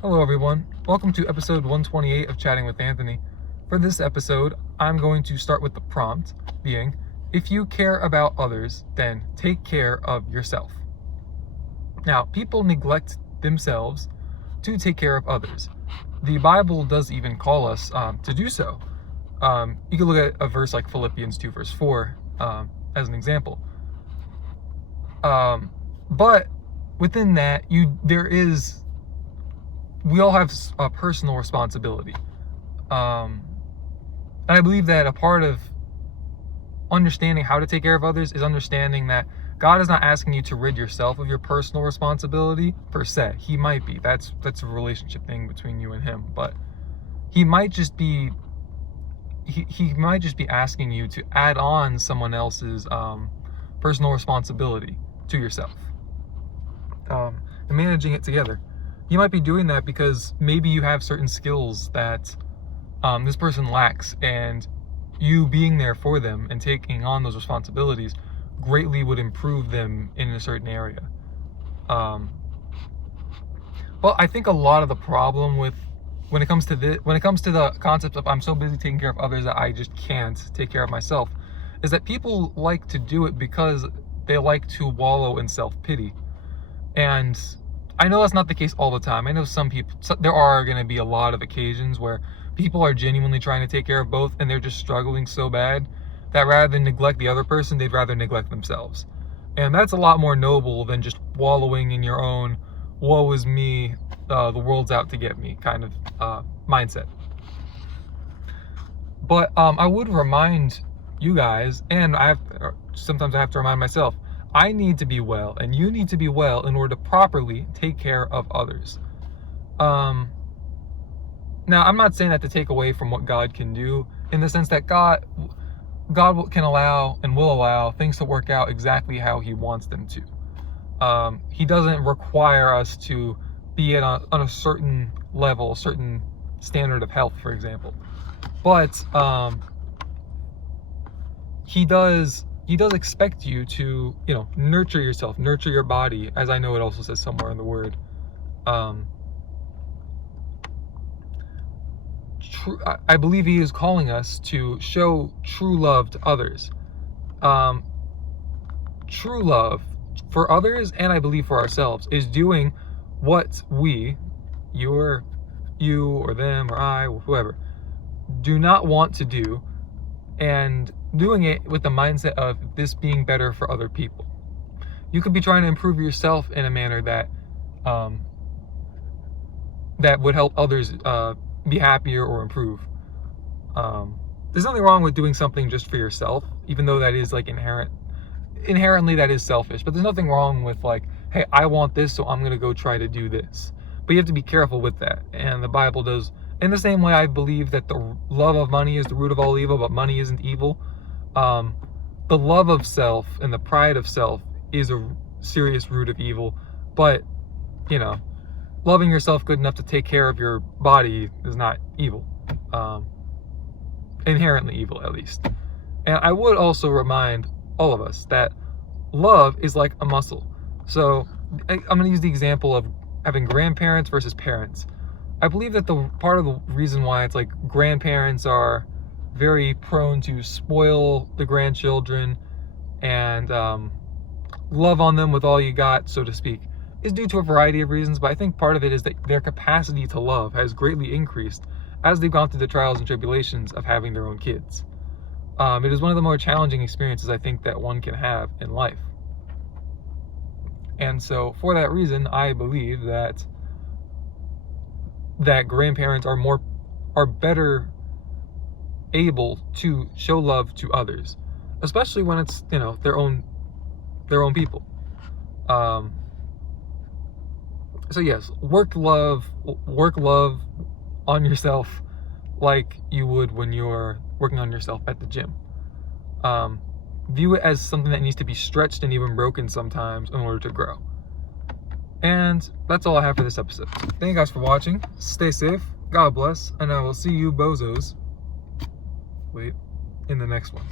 Hello everyone, welcome to episode 128 of Chatting with Anthony. For this episode, I'm going to start with the prompt being, if you care about others, then take care of yourself. Now, people neglect themselves to take care of others. The Bible does even call us to do so. You can look at a verse like Philippians 2 verse 4 as an example. But within that, we all have a personal responsibility. And I believe that a part of understanding how to take care of others is understanding that God is not asking you to rid yourself of your personal responsibility per se. He might be. That's a relationship thing between you and him. But he might just be asking you to add on someone else's personal responsibility to yourself. And managing it together. You might be doing that because maybe you have certain skills that this person lacks, and you being there for them and taking on those responsibilities greatly would improve them in a certain area. But I think a lot of the problem when it comes to the concept of I'm so busy taking care of others that I just can't take care of myself, is that people like to do it because they like to wallow in self-pity. And I know that's not the case all the time. I know there are going to be a lot of occasions where people are genuinely trying to take care of both, and they're just struggling so bad that rather than neglect the other person, they'd rather neglect themselves. And that's a lot more noble than just wallowing in your own woe is me, the world's out to get me kind of mindset. But I would remind you guys, and sometimes I have to remind myself, I need to be well, and you need to be well in order to properly take care of others. Now, I'm not saying that to take away from what God can do, in the sense that God can allow and will allow things to work out exactly how He wants them to. He doesn't require us to be on a certain level, a certain standard of health, for example. But He does expect you to, nurture yourself, nurture your body, as I know it also says somewhere in the Word. I believe He is calling us to show true love to others. True love for others, and I believe for ourselves, is doing what you or them or I or whoever, do not want to do, and doing it with the mindset of this being better for other people. You could be trying to improve yourself in a manner that would help others be happier or improve. There's nothing wrong with doing something just for yourself, even though that is like inherently that is selfish. But there's nothing wrong with like, hey, I want this, so I'm gonna go try to do this. But you have to be careful with that. And the Bible does. In the same way, I believe that the love of money is the root of all evil, but money isn't evil. The love of self and the pride of self is a serious root of evil. But, loving yourself good enough to take care of your body is not evil. Inherently evil, at least. And I would also remind all of us that love is like a muscle. So I'm going to use the example of having grandparents versus parents. I believe that the part of the reason why it's like grandparents are very prone to spoil the grandchildren and love on them with all you got, so to speak, is due to a variety of reasons. But I think part of it is that their capacity to love has greatly increased as they've gone through the trials and tribulations of having their own kids. It is one of the more challenging experiences I think that one can have in life. And so for that reason, I believe that grandparents are better able to show love to others, especially when it's their own people. So yes, work love on yourself like you would when you're working on yourself at the gym. View it as something that needs to be stretched and even broken sometimes in order to grow. And that's all I have for this episode. Thank you guys for watching. Stay safe. God bless. And I will see you bozos in the next one.